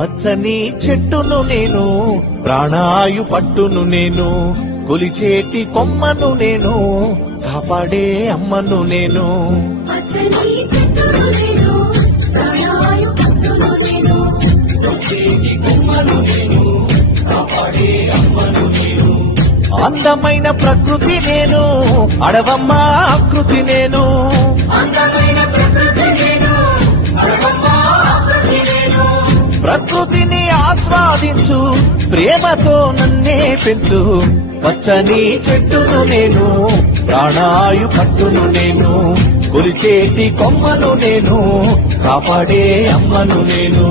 పచ్చని చెట్టును నేను, ప్రాణాయు పట్టును నేను, కొలిచేటి కొమ్మను నేను, కాపాడే అమ్మను నేను. పచ్చని చెట్టును నేను, ప్రాణాయు పట్టును నేను, కొలిచేటి కొమ్మను నేను, కాపాడే అమ్మను నేను. అందమైన ప్రకృతి నేను, అడవమ్మ ఆకృతి నేను. అందమైన ప్రకృతి నేను, అడవమ్మ ఆకృతి నేను. ప్రకృతిని ఆస్వాదించు, ప్రేమతో నన్నే పెంచు. పచ్చని చెట్టును నేను, ప్రాణాయు పట్టును నేను, కొలిచేటి కొమ్మను నేను, కాపాడే అమ్మను నేను.